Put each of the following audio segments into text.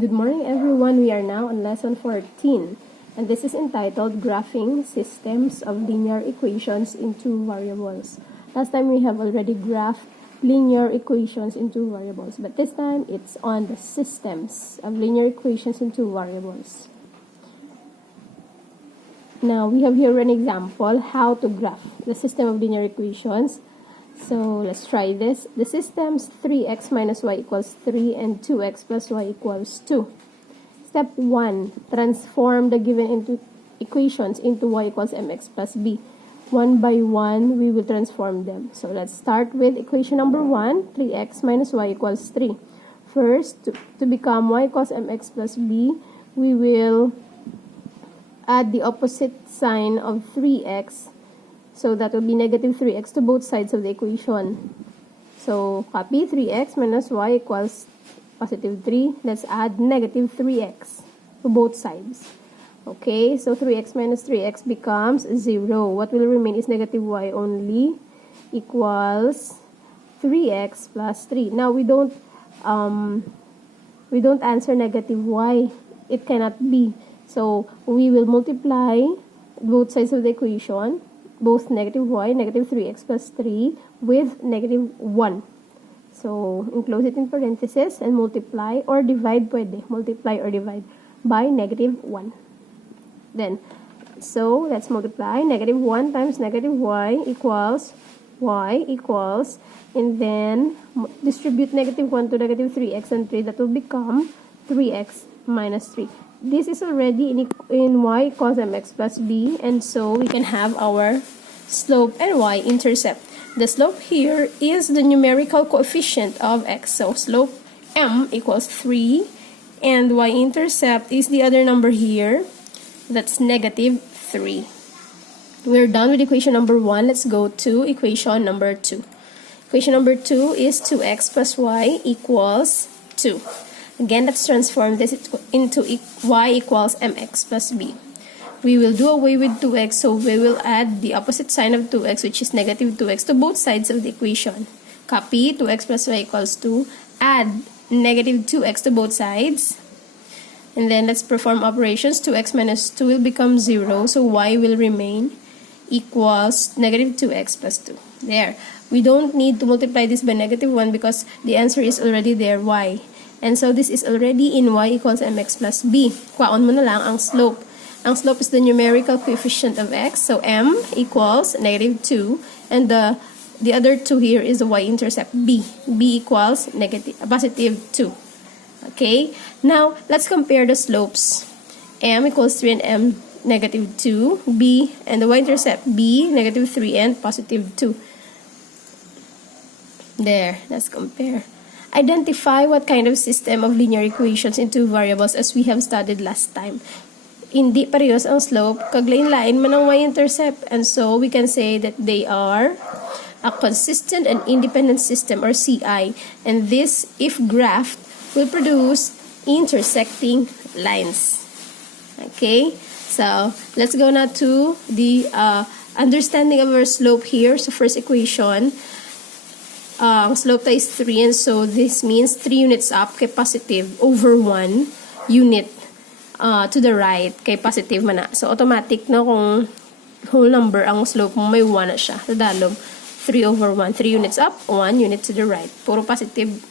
Good morning everyone, we are now on lesson 14 and this is entitled Graphing Systems of Linear Equations into Variables. Last time we have already graphed linear equations into variables, but this time it's on the systems of linear equations into variables. Now we have here an example how to graph the system of linear equations. So let's try this. The systems 3x minus y equals 3 and 2x plus y equals 2. Step 1. Transform the given equations into y equals mx plus b. One by one, we will transform them. So let's start with equation number 1, 3x minus y equals 3. First, to become y equals mx plus b, we will add the opposite sign of 3x. So that will be negative 3x to both sides of the equation. So copy 3x minus y equals positive 3. Let's add negative 3x to both sides. Okay, so 3x minus 3x becomes 0. What will remain is negative y only equals 3x plus 3. Now we don't answer negative y. It cannot be. So we will multiply both sides of the equation, both negative y, negative 3x plus 3 with negative 1. So, enclose it in parentheses and multiply or divide, pwede. Multiply or divide by negative 1. Then, so, let's multiply. Negative 1 times negative y equals, and then distribute negative 1 to negative 3x and 3. That will become 3x minus 3. This is already in y equals mx plus b, and so we can have our slope and y-intercept. The slope here is the numerical coefficient of x. So slope m equals 3, and y-intercept is the other number here. That's negative 3. We're done with equation number 1. Let's go to equation number 2. Equation number 2 is 2x plus y equals 2. Again, let's transform this into y equals mx plus b. We will do away with 2x, so we will add the opposite sign of 2x, which is negative 2x, to both sides of the equation. Copy 2x plus y equals 2. Add negative 2x to both sides. And then let's perform operations. 2x minus 2 will become 0, so y will remain equals negative 2x plus 2. There. We don't need to multiply this by negative 1 because the answer is already there, y. And so this is already in y equals mx plus b. Kwaon mo na lang ang slope. Ang slope is the numerical coefficient of x. So m equals negative 2. And the other 2 here is the y-intercept b. b equals positive 2. Okay? Now, let's compare the slopes. M equals 3 and m negative 2. b and the y-intercept b negative 3 and positive 2. There. Let's compare. Identify what kind of system of linear equations into variables as we have studied last time. Hindi parehas ang slope, kaglain-lain man ang y-intercept, and so we can say that they are a consistent and independent system, or CI, and this, if graphed, will produce intersecting lines. Okay, so let's go now to the understanding of our slope here. So first equation, ang slope is 3, and so this means 3 units up kay positive over 1 unit to the right kay positive man na. So automatic na kung whole number ang slope mo, may 1 na siya. Sa dalom, 3 over 1. 3 units up, 1 unit to the right. Puro positive.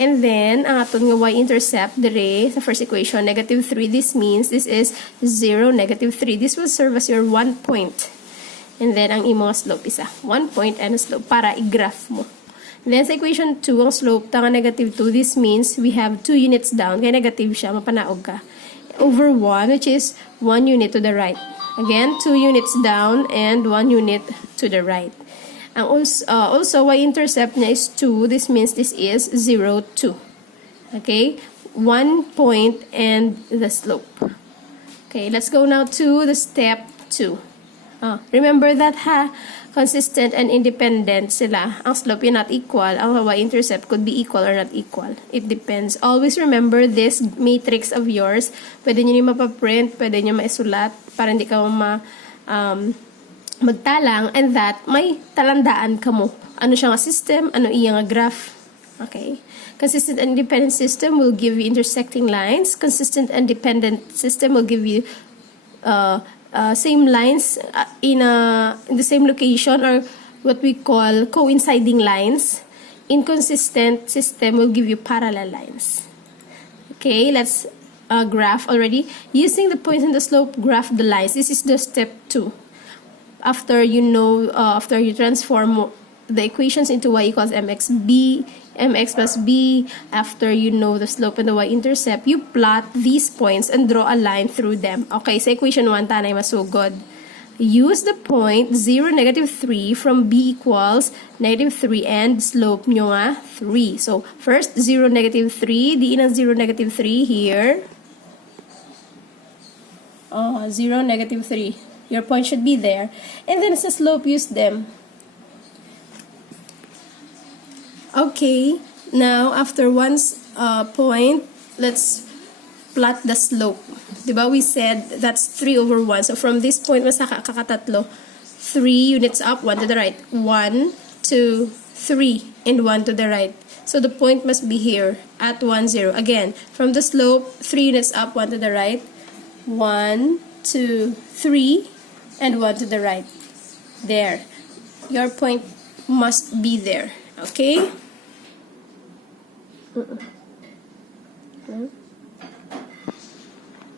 And then, ang aton nga y-intercept dire sa first equation, negative 3. This means this is 0, negative 3. This will serve as your 1 point. And then, ang imong slope isa. 1 point and a slope para i-graph mo. Then, sa equation 2, ang slope, tanga negative 2, this means we have 2 units down. Kaya negative siya, mapanaog ka. Over 1, which is 1 unit to the right. Again, 2 units down and 1 unit to the right. Ang also, y-intercept niya is 2. This means this is 0, 2. Okay? 1 point and the slope. Okay, let's go now to the step 2. Remember that consistent and independent sila. Ang slope is not equal. Ang y-intercept could be equal or not equal. It depends. Always remember this matrix of yours. Pwede nyo mapaprint, pwede nyo maisulat para hindi ka magtalang, and that may talandaan ka mo. Ano siya nga system, ano iya nga graph. Okay? Consistent and independent system will give you intersecting lines. Consistent and dependent system will give you same lines in the same location, or what we call coinciding lines. Inconsistent system will give you parallel lines. Okay, let's graph already. Using the points and the slope, graph the lines. This is the step 2. After you transform the equations into y equals mx plus b, after you know the slope and the y-intercept, you plot these points and draw a line through them. Okay, sa equation 1, tanay masugod. Use the point 0, -3 from b equals -3 and slope nyo nga 3. So, first, 0, -3. Diin ang 0, -3 here. 0, -3. Your point should be there. And then, as a slope, use them. Okay, now after one point, let's plot the slope. Diba we said that's 3/1. So from this point, mas kakatatlo. 3 units up, 1 to the right. 1, 2, 3, and 1 to the right. So the point must be here at 1, 0. Again, from the slope, 3 units up, 1 to the right. 1, 2, 3, and 1 to the right. There. Your point must be there. Okay?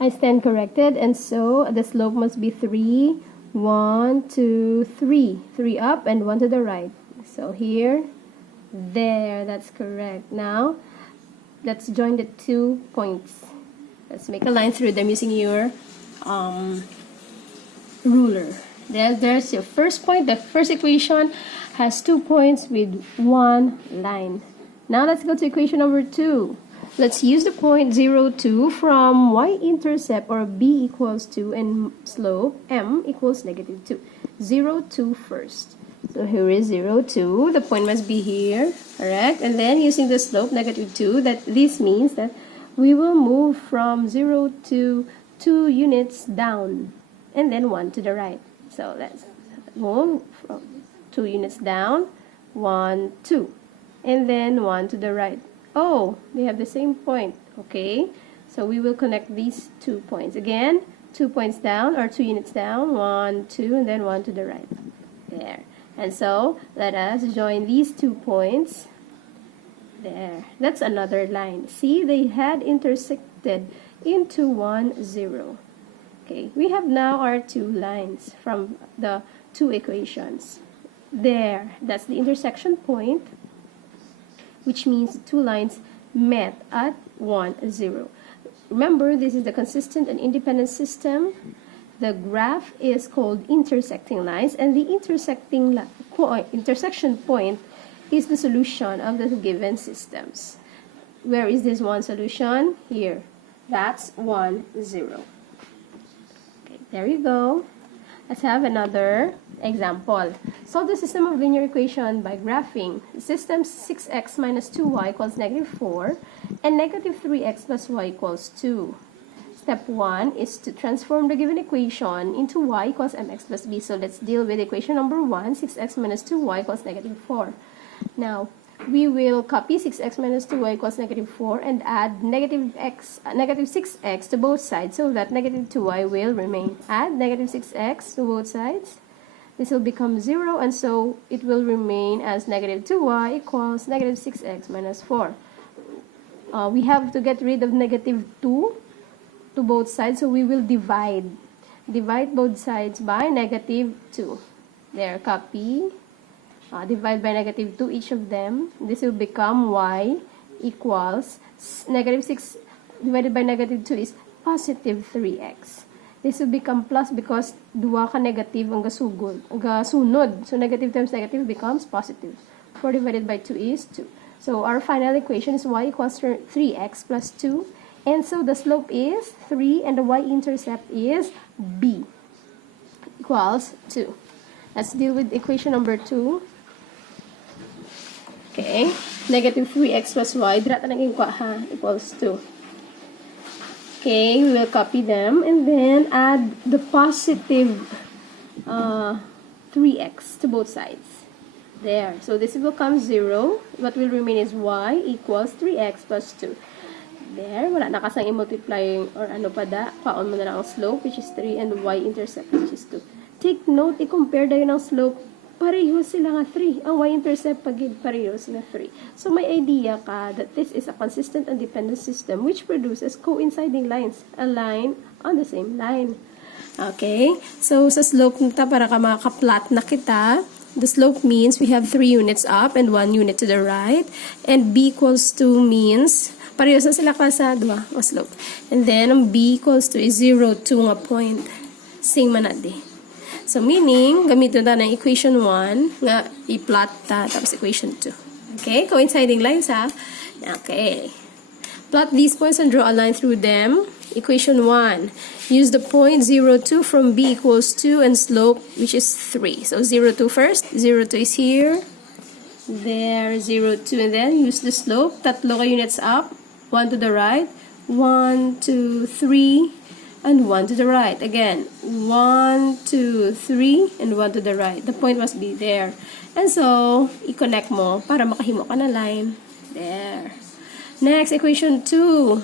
I stand corrected, and so the slope must be 3, 1, 2, 3. 3 up and 1 to the right. So here, there, that's correct. Now, let's join the 2 points. Let's make a line through them using your ruler. There's your first point. The first equation has 2 points with 1 line. Now let's go to equation number 2. Let's use the point 0, 2 from y-intercept, or b equals 2, and slope m equals -2. 0, 2 first. So here is 0, 2. The point must be here, correct? And then using the slope -2, this means that we will move from 0 to 2 units down, and then 1 to the right. So let's move from 2 units down, 1, 2, and then 1 to the right. Oh, they have the same point. Okay, so we will connect these 2 points. Again, 2 points down, or 2 units down, 1, 2, and then 1 to the right. There. And so, let us join these 2 points. There. That's another line. See, they had intersected into 1, 0. Okay, we have now our 2 lines from the 2 equations. There. That's the intersection point, which means the 2 lines met at 1, 0. Remember, this is the consistent and independent system. The graph is called intersecting lines, and the intersection point is the solution of the given systems. Where is this one solution? Here. That's 1, 0. Okay, there you go. Let's have another example. Solve the system of linear equation by graphing. The system 6x minus 2y equals -4 and -3x plus y equals 2. Step 1 is to transform the given equation into y equals mx plus b. So let's deal with equation number 1, 6x minus 2y equals -4. Now, we will copy 6x minus 2y equals -4 and add -6x to both sides, so that -2y will remain. Add -6x to both sides. This will become 0, and so it will remain as -2y equals -6x minus 4. We have to get rid of -2 to both sides, so we will divide both sides by -2. There, copy. Divide by -2 each of them. This will become y equals -6 divided by -2 is positive 3x. This will become plus because duwa ka negative ang gasunod. So negative times negative becomes positive. 4 divided by 2 is 2. So our final equation is y equals 3x plus 2. And so the slope is 3 and the y-intercept is b equals 2. Let's deal with equation number 2. Okay, -3x plus y, drat na naging kwa ha, equals 2. Okay, we will copy them and then add the positive 3x to both sides. There. So this will become 0. What will remain is y equals 3x plus 2. There. Wala na kasang i-multiplying or ano pa da. Paon mo na lang ang slope, which is 3, and y-intercept, which is 2. Take note, i-compare dayo ng slope. Pareho sila nga 3. Ang y-intercept pagid pareho sila 3. So may idea ka that this is a consistent and dependent system which produces coinciding lines. A line on the same line. Okay? So sa slope nita, para ka makaka-plot na kita, the slope means we have 3 units up and 1 unit to the right. And b equals 2 means, parehas na sila klasa, diba? O slope. And then, ang b equals to is 0, 2 nga point. Sing manadi. So, meaning, gamitin na ng equation 1, nga i-plot ta, tapos equation 2. Okay? Coinciding lines, ha? Okay. Plot these points and draw a line through them. Equation 1. Use the point 0, 2 from b equals 2 and slope, which is 3. So, 0, 2 first. 0, 2 is here. There, 0, 2. And then, use the slope. Tatlo ka units up. 1 to the right. 1, 2, 3. And 1 to the right. Again, 1, 2, 3, and 1 to the right. The point must be there. And so, i-connect mo para makahimo ka na line. There. Next, equation 2.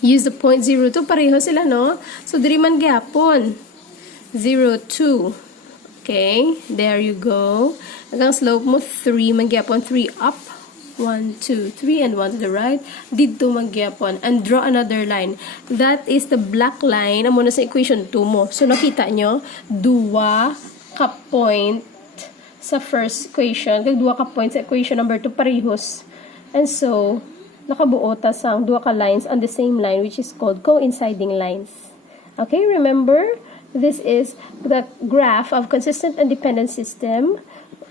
Use the point 0, 2. Pareho sila, no? So, diri man gyapon. 0, 2. Okay, there you go. Hanggang slope mo, 3 man gyapon. 3 up. 1, 2, 3, and 1 to the right. Dito magyapon. And draw another line. That is the black line. Amo na sa equation 2 mo. So, nakita nyo, duwa ka point sa first equation. Kag duwa ka point sa equation number 2 parehos. And so, nakabuo ta sang duwa ka lines on the same line, which is called coinciding lines. Okay, remember, this is the graph of consistent and dependent system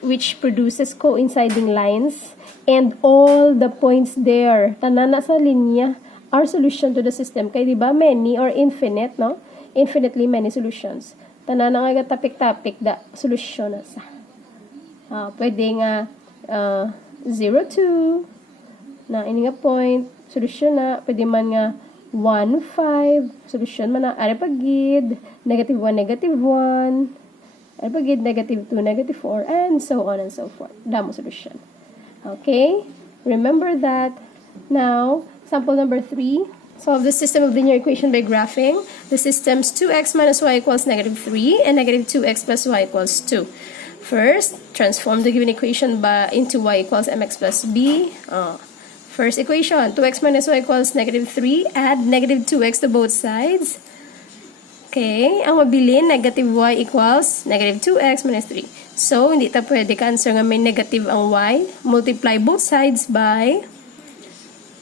which produces coinciding lines. And all the points there, tanan na sa linya, are solution to the system. Kaya diba, many or infinite, no? Infinitely many solutions. Tanan na nga topic-topic da, solution na sa. Pwede nga 0, 2, na ini nga point, solution na. Pwede man nga 1, 5, solution man na. Are pagid, negative 1, negative 1. Are pagid, negative 2, negative 4, and so on and so forth. Damo solution. Okay, remember that. Now, sample number 3. Solve the system of linear equation by graphing the systems 2x minus y equals negative 3 and negative 2x plus y equals 2. First, transform the given equation into y equals mx plus b. First equation, 2x minus y equals negative 3. Add negative 2x to both sides. Okay, ang mabilin, negative y equals negative 2x minus 3. So, hindi ta pwede ka-answer nga may negative ang y. Multiply both sides by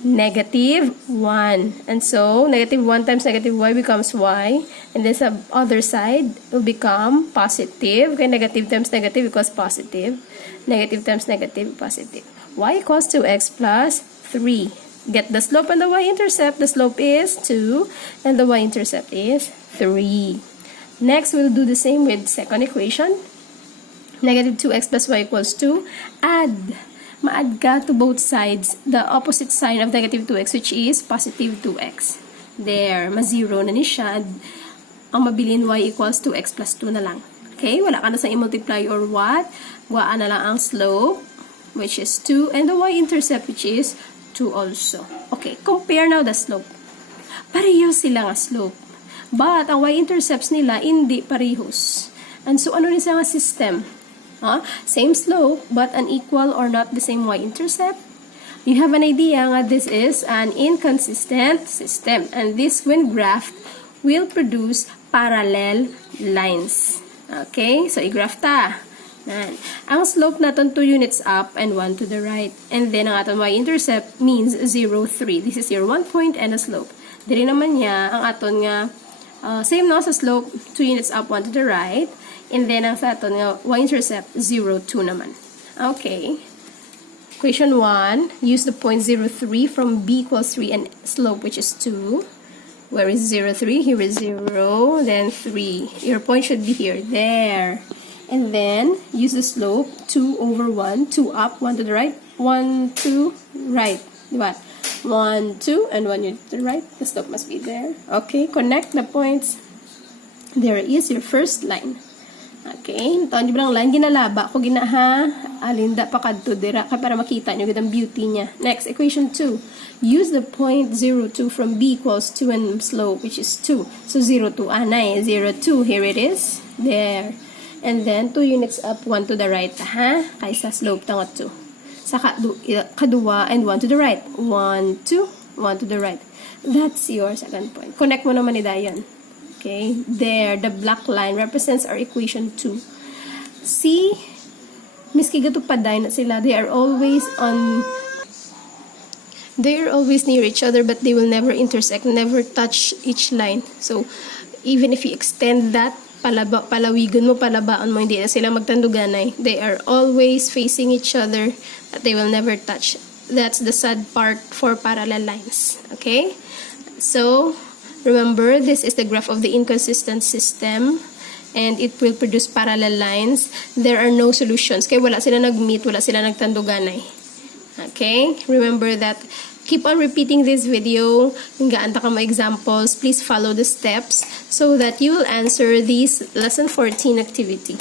negative 1. And so, negative 1 times negative y becomes y. And then sa other side, will become positive. Okay, negative times negative equals positive. Negative times negative, positive. Y equals 2x plus 3. Get the slope and the y-intercept. The slope is 2 and the y-intercept is 3. Next, we'll do the same with second equation. Negative 2x plus y equals 2. Add. Ma-add ka to both sides the opposite sign of negative 2x, which is positive 2x. There. Ma-zero na ni siya. Ang mabilin y equals 2x plus 2 na lang. Okay? Wala ka na sa i-multiply or what. Guwaan na lang ang slope, which is 2, and the y-intercept, which is 2 also. Okay, compare now the slope. Pareho sila nga slope. But, ang y-intercepts nila, hindi parehos. And so, ano rin sa nga system? Same slope, but unequal or not the same y-intercept. You have an idea nga this is an inconsistent system. And this, when graphed, will produce parallel lines. Okay, so i-graph ta. Ang slope naton 2 units up and 1 to the right. And then ang aton y-intercept means 0, 3. This is your 1 point and a slope. Diri naman niya ang aton nga same no sa slope 2 units up, 1 to the right. And then ang sa aton nga y-intercept 0, 2 naman. Okay. Equation 1, use the point 0, 3 from b equals 3 and slope which is 2. Where is 0, 3? Here is 0, then 3. Your point should be here. There. And then, use the slope, 2 over 1, 2 up, 1 to the right, 1, 2, right. Diba? 1, 2, and 1 unit to the right. The slope must be there. Okay, connect the points. There is your first line. Okay, taon nyo lang line, ginalaba ko ginaha, alinda pa kadto dira kay para makita nyo gid ang beauty niya. Next, equation 2. Use the point 0, 2 from b equals 2 and slope, which is 2. So 0, 2, anay, 0, 2, here it is, there. And then 2 units up, 1 to the right, ha? Kaysa slope tangot 2. Sa kaduwa and 1 to the right. 1, 2, 1 to the right. That's your second point. Connect mo naman ni Dayan. Okay, there, the black line represents our equation 2. See, miski gatupaday na sila, they are always near each other, but they will never intersect, never touch each line. So, even if you extend that, palawigan mo, palabaan mo, hindi na sila magtanduganay. They are always facing each other, but they will never touch. That's the sad part for parallel lines. Okay? So, remember, this is the graph of the inconsistent system, and it will produce parallel lines. There are no solutions. Kaya wala sila nag-meet, wala sila nagtanduganay. Okay? Remember that. Keep on repeating this video. Kung gaanta ka mga examples, please follow the steps so that you will answer this lesson 14 activity.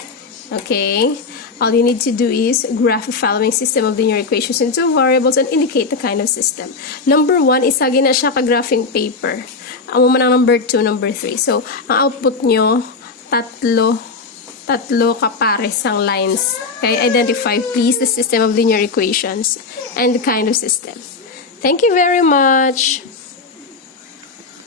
Okay? All you need to do is graph the following system of linear equations in two variables and indicate the kind of system. Number 1, isagin na siya ka-graphing paper. Amo man ang number 2, number 3. So, ang output nyo, tatlo kapares ang lines. Okay, identify please the system of linear equations and the kind of system. Thank you very much.